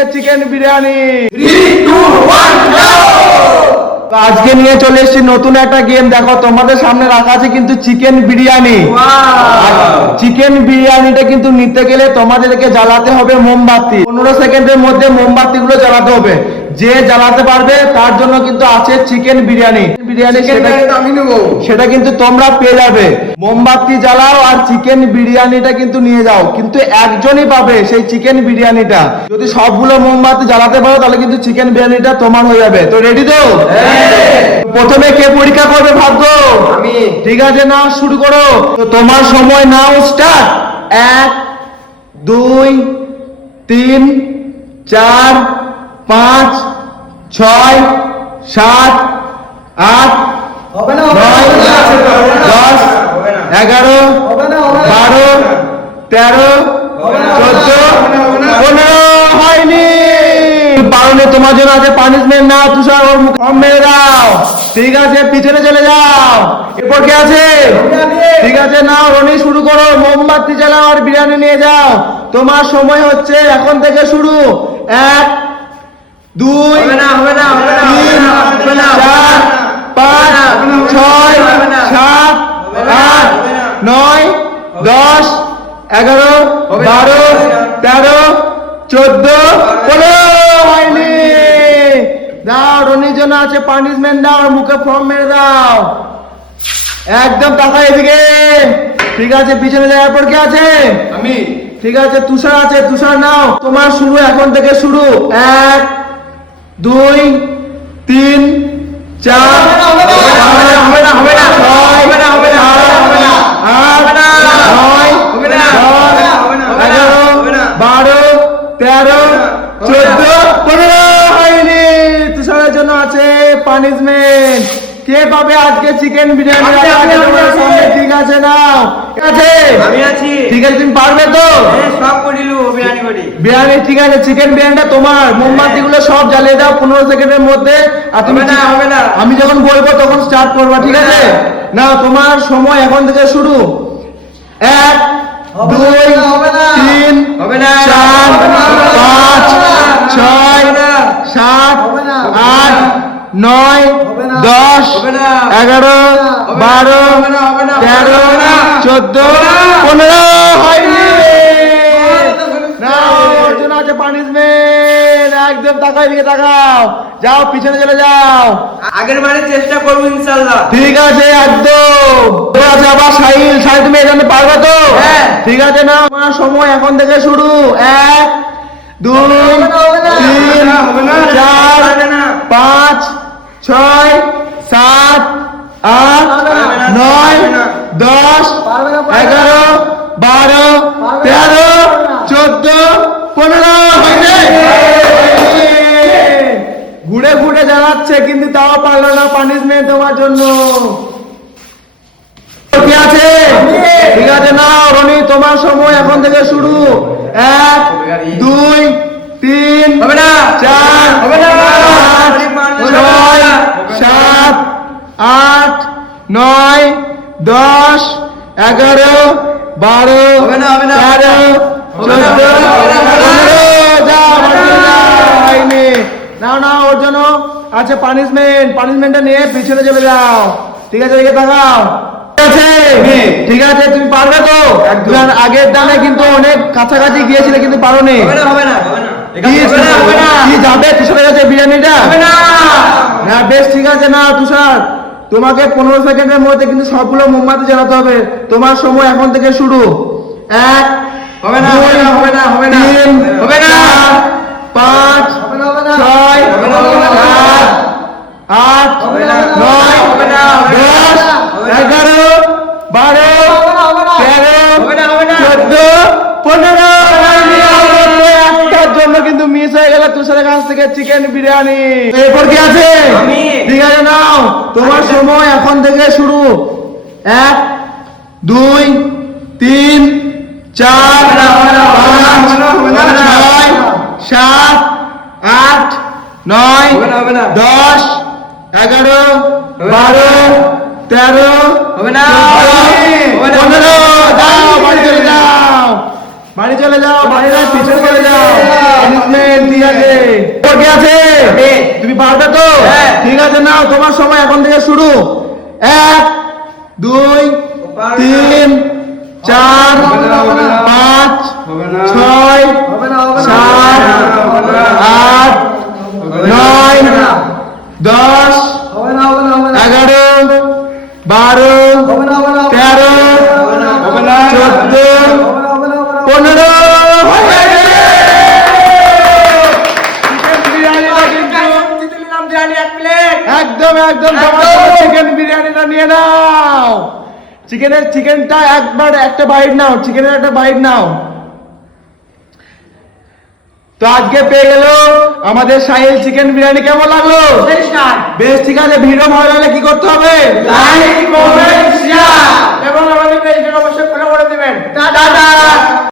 থেকে চিকেন বিরিয়ানি। আজকে নিয়ে চলে এসেছি নতুন একটা গেম। দেখো তোমাদের সামনে রাখা আছে কিন্তু চিকেন বিরিয়ানি। চিকেন বিরিয়ানিটা কিন্তু নিতে গেলে তোমাদেরকে জ্বালাতে হবে মোমবাতি। 15 সেকেন্ডের মধ্যে মোমবাতি গুলো জ্বালাতে হবে। যে জ্বালাতে পারবে তার জন্য কিন্তু আছে চিকেন বিরিয়ানি। সেটা কিন্তু তোমরা পেয়ে যাবে। মোমবাতি জ্বালাও আর চিকেন বিরিয়ানিটা কিন্তু নিয়ে যাও, কিন্তু একজনই পাবে সেই চিকেন বিরিয়ানিটা। যদি সবগুলো মোমবাতি জ্বালাতে পারো তাহলে কিন্তু চিকেন বিরিয়ানিটা তোমার হয়ে যাবে। তো রেডি তো? প্রথমে কে পরীক্ষা করবে ভাগ্য? আমি। ঠিক আছে, না শুরু করো। তো তোমার সময় নাও স্টার্ট। 1 2 3 4 5 6 7 8 9 10 11 12 13 14 15 হয়নি। পারলে তোমার জন্য আছে পানিশমেন্ট। না তুষার ওর মুখ মেরে দাও। ঠিক আছে, পিছনে চলে যাও। এরপর কে আছে? ঠিক আছে, না রনি শুরু করো। মোমবাতি জ্বালাও আর বিরিয়ানি নিয়ে যাও। তোমার সময় হচ্ছে এখন থেকে শুরু। 1 2 3 4 5 6 7 8 9 10 11 12 13 14 15 হয়নি। দাও, রনির জন্য আছে পানিশমেন্ট। দাও, মুখে ফর্ম মেরে দাও। একদম তাকাই এদিকে। ঠিক আছে, পিছনে যাওয়ার পর কে আছে? আমি। ঠিক আছে, তুষার আছে। তুষার নাও, তোমার শুরু এখন থেকে শুরু। 1 2 3 4 তুষারের জন্য আছে পানিশমেন্ট। কে পাবে আজকে চিকেন বিরিয়ানি? ঠিক আছে, নাও। ঠিক আছে, আমি আছি। ঠিক আছে, তুমি পারবে তো? সব করিলু বিরিয়ানি করি। বিরিয়ানি ঠিক আছে, চিকেন বিরিয়ানিটা তোমার। মোমবাতি গুলো সব জ্বালিয়ে দাও 15 সেকেন্ডের মধ্যে। আর তুমি হবে না, আমি যখন বলবো তখন স্টার্ট করবা। ঠিক আছে, না তোমার সময় এখন থেকে শুরু। 1 2 3 4 5 6 7 8 9 10 11 12 13 14 15 হয়নি। আছে পানিশমেন্ট। একদম তাকাই দিকে তাকাও। যাও, পিছনে চলে যাও। আগের বারে চেষ্টা করবো ইনশাআল্লাহ। ঠিক আছে, একদম। আবার সাহিল, সাহিল তুমি এখানে পারবে তো? হ্যাঁ। ঠিক আছে, না আমার সময় এখন থেকে শুরু। 1 2 3 4 5 6 7 8 9 10 11 12 13 14 15 হয়নি। ঘুরে ঘুরে জানাচ্ছে কিন্তু তাও পারলো না। পানিশমেন্ট তোমার জন্য। কি আছে? ঠিক আছে, না রনি তোমার সময় এখন থেকে শুরু। 1 2 3 4 5 6 7 8 9 10 11 12 13 নাও না, ওর জন্য আছে পানিশমেন্ট। পানিশমেন্টটা নিয়ে পিছনে চলে যাও। ঠিক আছে, এদিকে তাকাও। ঠিক আছে, তুমি পারবে তো? আগের দানে কিন্তু অনেক কাছাকাছি গিয়েছিলে কিন্তু পারোনি। কি যাবে তুষারের কাছে বিরিয়ানিটা? না বেশ, ঠিক আছে। না তুষার, তোমাকে 15 সেকেন্ডের মধ্যে কিন্তু সবগুলো মোমবাতি জ্বালাতে হবে। তোমার সময় এখন থেকে শুরু। 1 2 3 4 5 6 7 8 9 10 11 12 13 14 15 একটার জন্য কিন্তু মিস হয়ে গেল তুষারের কাছ থেকে চিকেন বিরিয়ানি। এরপর কি আছে? ঠিক আছে, নাও তোমার সময় এখন থেকে শুরু। 1 2 3 4 5 6 7 8 9 10 11 12 13 15 যাও, বাড়ি চলে যাও। বাড়ি চলে যাও, বাড়ি পিছনে চলে যাও। পানিশমেন্ট ঠিক আছে। ওকে আছে, তুমি পারবে তো? ঠিক আছে, নাও তোমার সময় এখন থেকে শুরু। 1 2 3 4 5 6 7 8 9 10 11 12 13 14 15 একদম একদম চিকেন বিরিয়ানিটা নিয়ে নাও। চিকেনটা একবার একটা বাইট নাও, চিকেনের একটা বাইট নাও। তো আজকে পেয়ে গেল আমাদের সাহিল চিকেন বিরিয়ানি। কেমন লাগলো? বেশ, ঠিক আছে। ভিডিও ভালো লাগলে কি করতে হবে? লাইক, কমেন্ট, শেয়ার এবং আমাদের পেজটা অবশ্যই ফলো করে দিবেন। টাটা।